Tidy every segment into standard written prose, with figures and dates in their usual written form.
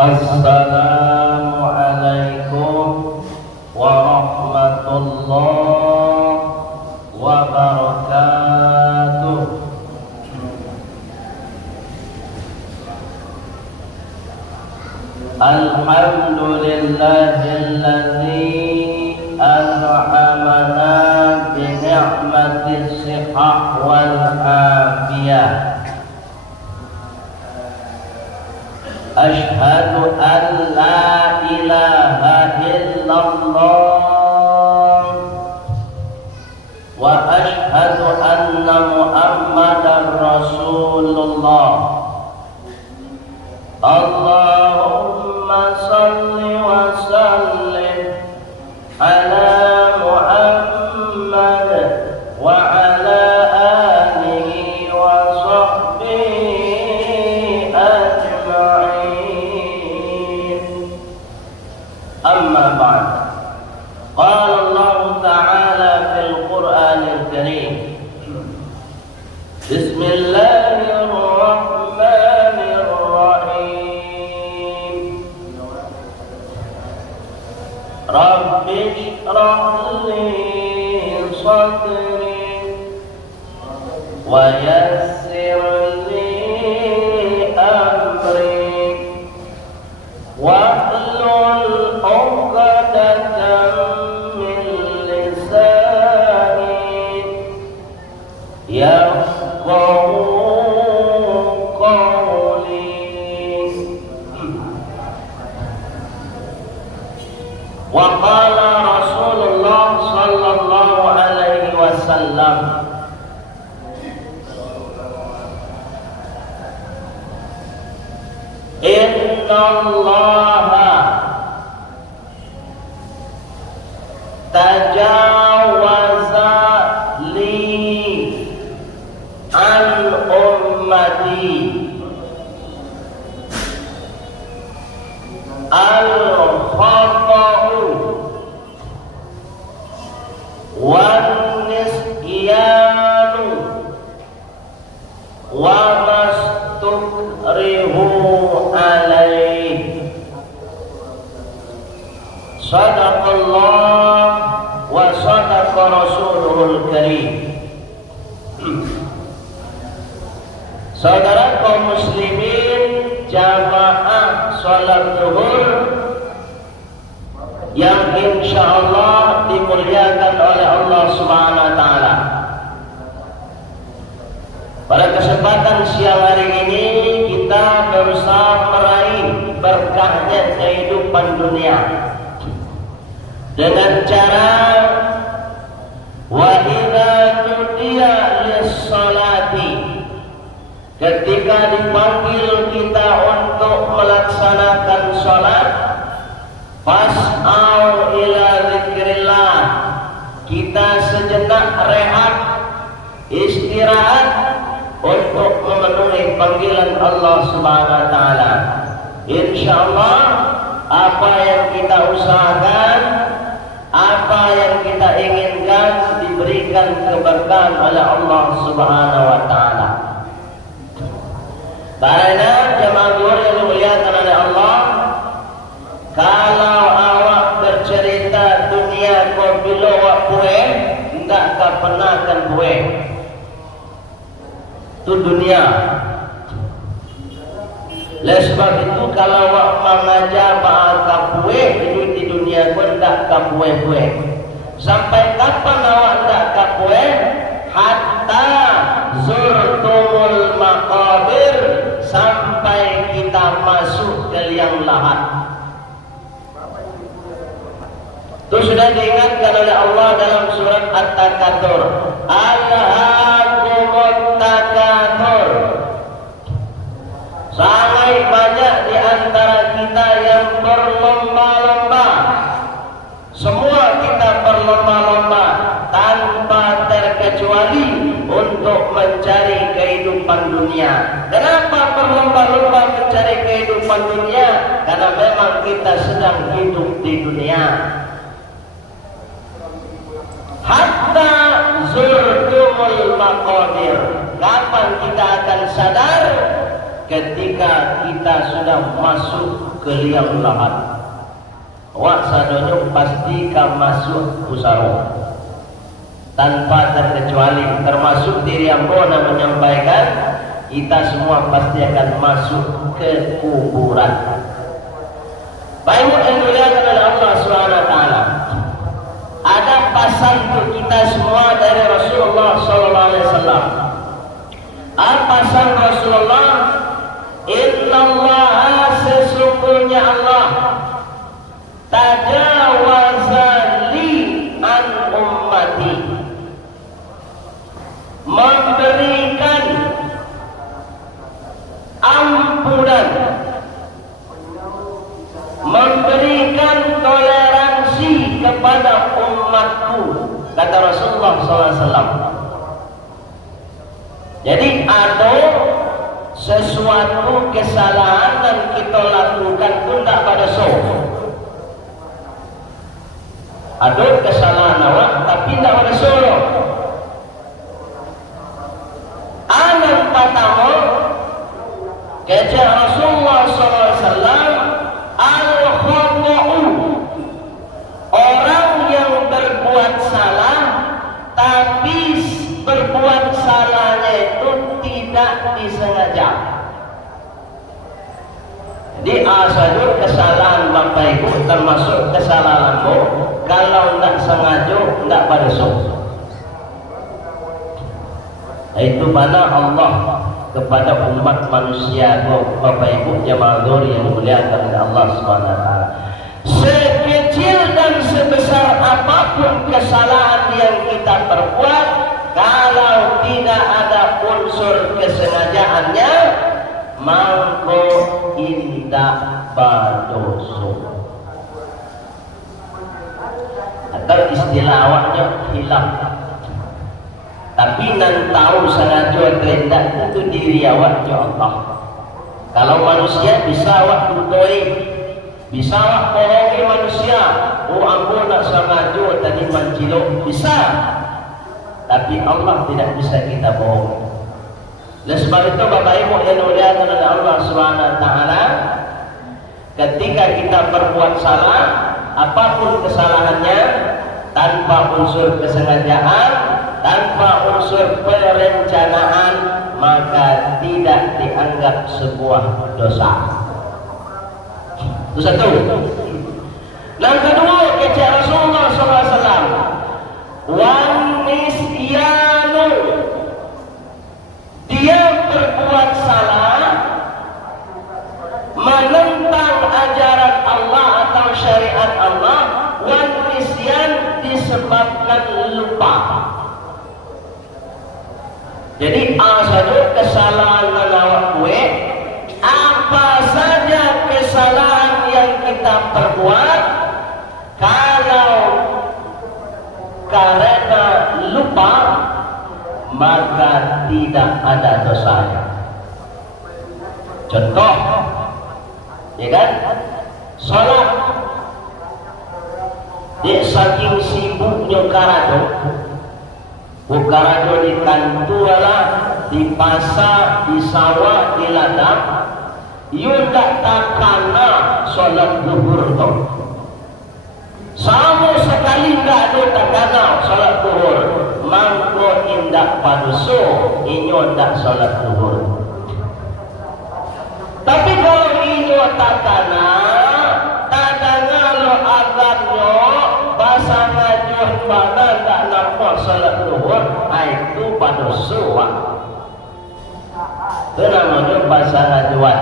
Assalamualaikum warahmatullahi wabarakatuh. Alhamdulillahilladzi an'amana bi ni'matis sihah wal afiyah. Ashhadu an la ilaha illallah wa ashhadu anna Muhammadar Rasulullah. Allahumma salli wa sallim ala Muhammad wa ala alihi wa sahbihi ajma'in. Amma ba'd. Qala Allah Ta'ala fil Qur'anil Karim. Bismillahirrahmanirrahim. Rabbi shrah li sadri wa yassir li amri wahlul 'uqdatam min lisani yafqahu qawli. Wa qala Rasulullah sallallahu alaihi wasallam, inna Allaha tajawaza li an ummati al-khata'u wan nisyanu wa mastukrihu alaih. Sadaqallah wa sadaqa Rasulul Karim. Saudara kaum muslimin, jamaah salat zuhur yang insyaallah dimuliakan oleh Allah Subhanahu wa taala. Pada kesempatan siang hari ini kita berusaha meraih berkahnya kehidupan dunia dengan cara wa idza tudiya lis-salati, ketika dipanggil kita untuk melaksanakan salat, fas'au ila zikrillah, kita sejenak rehat, istirahat untuk memenuhi panggilan Allah Subhanahu wa taala. Insyaallah apa yang kita usahakan, apa yang kita inginkan diberikan keberkahan oleh Allah Subhanahu wa taala. Karena jemaah zuhur yang dimuliakan oleh Allah, kalau awak bercerita dunia kau bila wak kue, tidak akan pernah akan kue. Itu dunia. Oleh sebab itu kalau wak mengajar bahasa kue, hidup di dunia kau tidak akan kue-kue. Sampai kapan awak tidak akan kue? Hatta zurtumul maqabir, sampai kita masuk ke liang lahat. Itu sudah diingatkan oleh Allah dalam surat At-Takatsur. Alhaakumut takatsur. Sangat banyak di antara kita yang berlomba-lomba. Semua kita berlomba-lomba tanpa terkecuali untuk mencari kehidupan dunia. Kenapa berlomba-lomba mencari kehidupan dunia? Karena memang kita sedang hidup di dunia. Hatta zurtumul maqabir. Kapan kita akan sadar ketika kita sudah masuk ke liang lahat. Wak sadonyo pasti ka masuk pusaro tanpa terkecuali, termasuk diri Ambona menyampaikan kita semua pasti akan masuk ke kuburan. Baik yang dimuliakan oleh Allah Subhanahu wa taala. Ada pesan untuk kita semua dari Rasulullah sallallahu alaihi wasallam. Apa pesan Rasulullah? Innallaha, sesungguhnya Allah tajawaza li an ummati, memberikan ampunan, memberikan toleransi kepada umatku, kata Rasulullah SAW. Jadi ada sesuatu kesalahan yang kita lakukan itu tidak pada soal. Ada kesalahan awak tapi tidak ada solo. Anak pertama kejar Rasulullah SAW, al-khata'u, orang yang berbuat salah tapi berbuat salahnya itu tidak disengaja. Jadi asal kesalahan Bapak Ibu termasuk kesalahanmu kalau tidak sengaja tidak pada sok. Itu mana Allah kepada umat manusia Bapak Ibu jamaah dzuri yang dimuliakan oleh Allah Subhanahu wa taala. Sekecil dan sebesar apapun kesalahan yang kita perbuat, kalau tidak ada unsur kesengajaannya, maka indah berdosa. Atau istilah awaknya hilaf. Tapi nan tahu sengaja kehendak itu diri awak ya Allah. Kalau manusia bisa awak berdoa, bisa awak bohongi manusia. Oh aku nak sengaja tadi mencilok, bisa. Tapi Allah tidak bisa kita bohongi. Dan sebab itu Bapak Ibu yang dimuliakan oleh Allah Subhanahu wa taala, ketika kita berbuat salah, apapun kesalahannya, tanpa unsur kesengajaan, tanpa unsur perencanaan, maka tidak dianggap sebuah dosa. Itu satu. Yang kedua, kejar Rasulullah SAW, wan nisyanu, dia berbuat salah, menentang ajaran Allah atau syariat Allah, wan nisyan disebabkan lupa. Jadi asal kesalahan menawak kue, apa saja kesalahan yang kita perbuat, kalau karena lupa maka tidak ada dosanya. Contoh, ya kan? Salat, dia saking sibuknya karado, bukarado di kantuala, di pasar, di sawah, di ladang, yudak takana salat zuhur tu. Sama sekali tak ada takana salat zuhur. Mangko indak paduso, inyo tak salat zuhur. Tapi kalau inyo takana lo azannya, bahasa ngajuh pada tak nampak salat zuhur, itu paduso. Itu namanya bahasa ngajuan.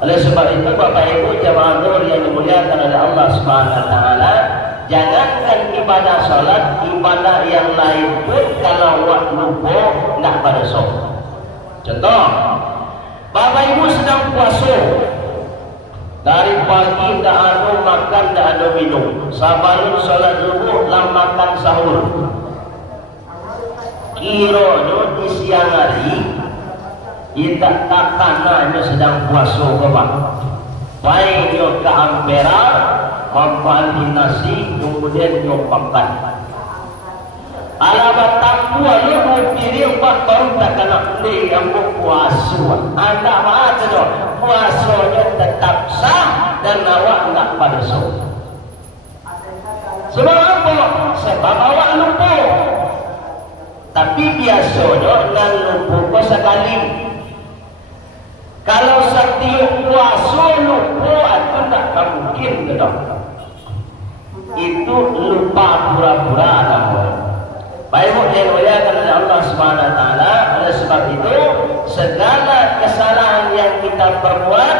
Oleh sebab itu Bapak Ibu jamaah dzuri yang dimuliakan oleh Allah Subhanahu wa taala, jangankan ibadah salat, ibadah yang lain pun kalau awak lupa tidak pada sok. Contoh, Bapak Ibu sedang puasa, dari pagi tidak ada makan, tidak ada minum, sebelum salat zuhur lah makan sahur. Kiranya di siang hari kita takanannya sedang puasa bapak. Baiknya ke ampera, mampali nasi, kemudian nyopakan. alamat takwa lu diri pak baru tak kena beli yang puasa. Anda mah tu puasanya tetap sah dan awak tak pada so. Sebab apa? Sebab awak lupa. Tapi biasanya ngan lupa sekali. Kalau setiap puasa lupa itu tak mungkin dah. Itu lupa pura-pura namanya. Baik yang dimuliakan oleh Allah Subhanahu wa taala, oleh sebab itu segala kesalahan yang kita perbuat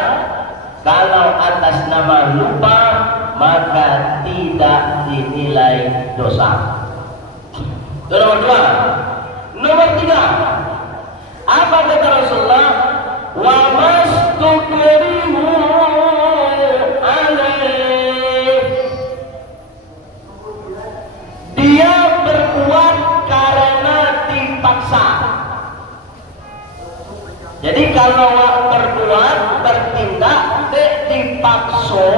kalau atas nama lupa maka tidak dinilai dosa. Itu nomor dua. Nomor tiga, apa kata Rasulullah? Wa mastukrimu alaih. Dia berbuat karena dipaksa. Jadi kalau berbuat bertindak dipaksa,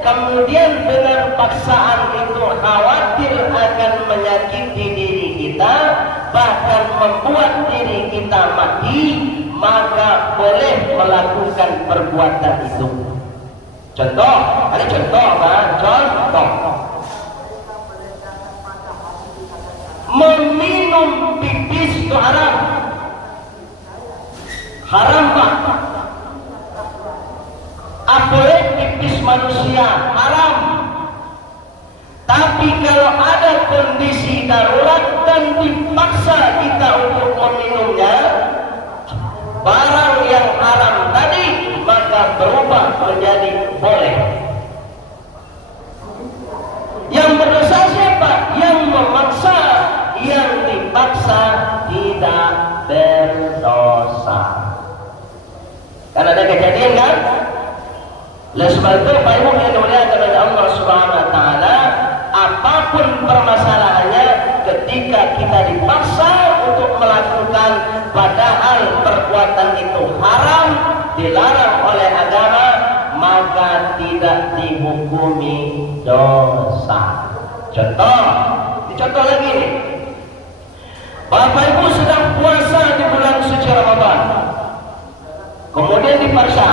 kemudian dengan paksaan itu khawatir akan menyakiti diri kita, bahkan membuat diri kita mati, maka boleh melakukan perbuatan itu. Contoh, ada contoh apa? Contoh, meminum pipis itu haram. Haram pak. Apalagi pipis manusia haram. Tapi kalau ada kondisi darurat dan dipaksa kita untuk meminumnya, barang yang haram tadi maka berubah menjadi boleh. Yang berdosa siapa? Yang memaksa. Yang dipaksa tidak berdosa. Kan ada kejadian kan? Oleh sebab itu Pak Ibu yang dimuliakan oleh Allah Subhanahu wa taala, apapun permasalahannya ketika kita dipaksa untuk melakukan padahal perbuatan itu haram, dilarang oleh agama, maka tidak dihukumi dosa. Contoh lagi nih. Bapak Ibu sedang puasa di bulan suci Ramadan. Kemudian dipaksa.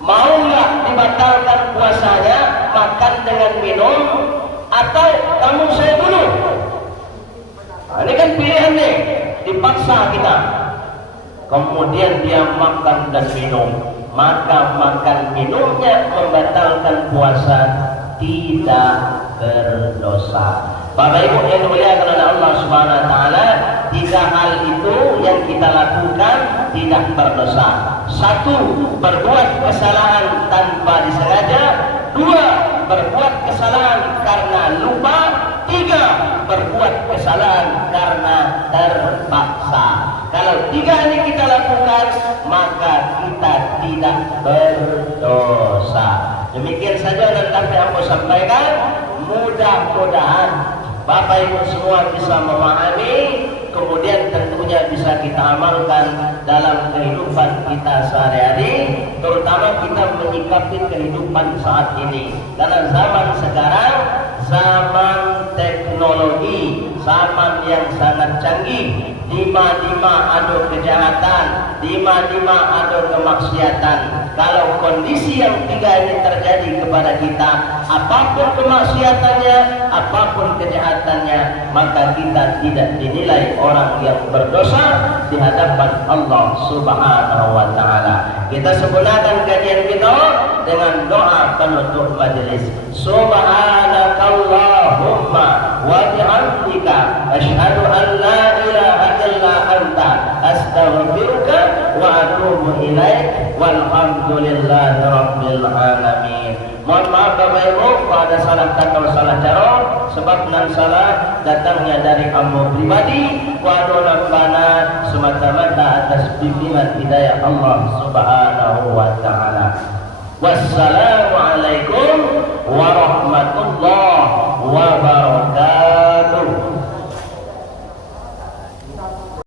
Mau nggak dibatalkan puasanya, makan dengan minum, atau kamu saya bunuh? Nah, ini kan pilihan nih, dipaksa kita. Kemudian dia makan dan minum, maka makan minumnya membatalkan puasa, tidak berdosa. Bapak Ibu yang dimuliakan oleh Allah Subhanahu wa taala, tiga hal itu yang kita lakukan tidak berdosa. Satu, berbuat kesalahan tanpa disengaja. Dua, berbuat kesalahan karena lupa. Tiga, berbuat kesalahan karena terpaksa. Kalau tiga ini kita lakukan, maka kita tidak berdosa. Demikian saja yang kami aku sampaikan. Mudah-mudahan Bapak Ibu semua bisa memahami, kemudian tentunya bisa kita amalkan dalam kehidupan kita sehari-hari, terutama kita menyikapi kehidupan saat ini. Karena zaman sekarang zaman teknologi, zaman yang sangat canggih, di mana ada kejahatan, di mana ada kemaksiatan. Kalau kondisi yang tiga ini terjadi kepada kita, apapun kemaksiatannya, apapun kejahatannya, maka kita tidak dinilai orang yang berdosa di hadapan Allah Subhanahu wa taala. Kita sempurnakan kajian kita dengan doa penutup majelis. Subhanakallahumma wa bihamdika asyhadu an la ilaha illa anta astaghfiruka wa atubu ilaik walhamdulillahi rabbil alamin. Mohon maaf Bapak Ibu kalau ada salah kata atau salah cara, sebab nan salah datangnya dari ambo pribadi, wa rabbana semata-mata atas bimbingan hidayah Allah Subhanahu wa taala. Wassalamualaikum warahmatullahi wabarakatuh.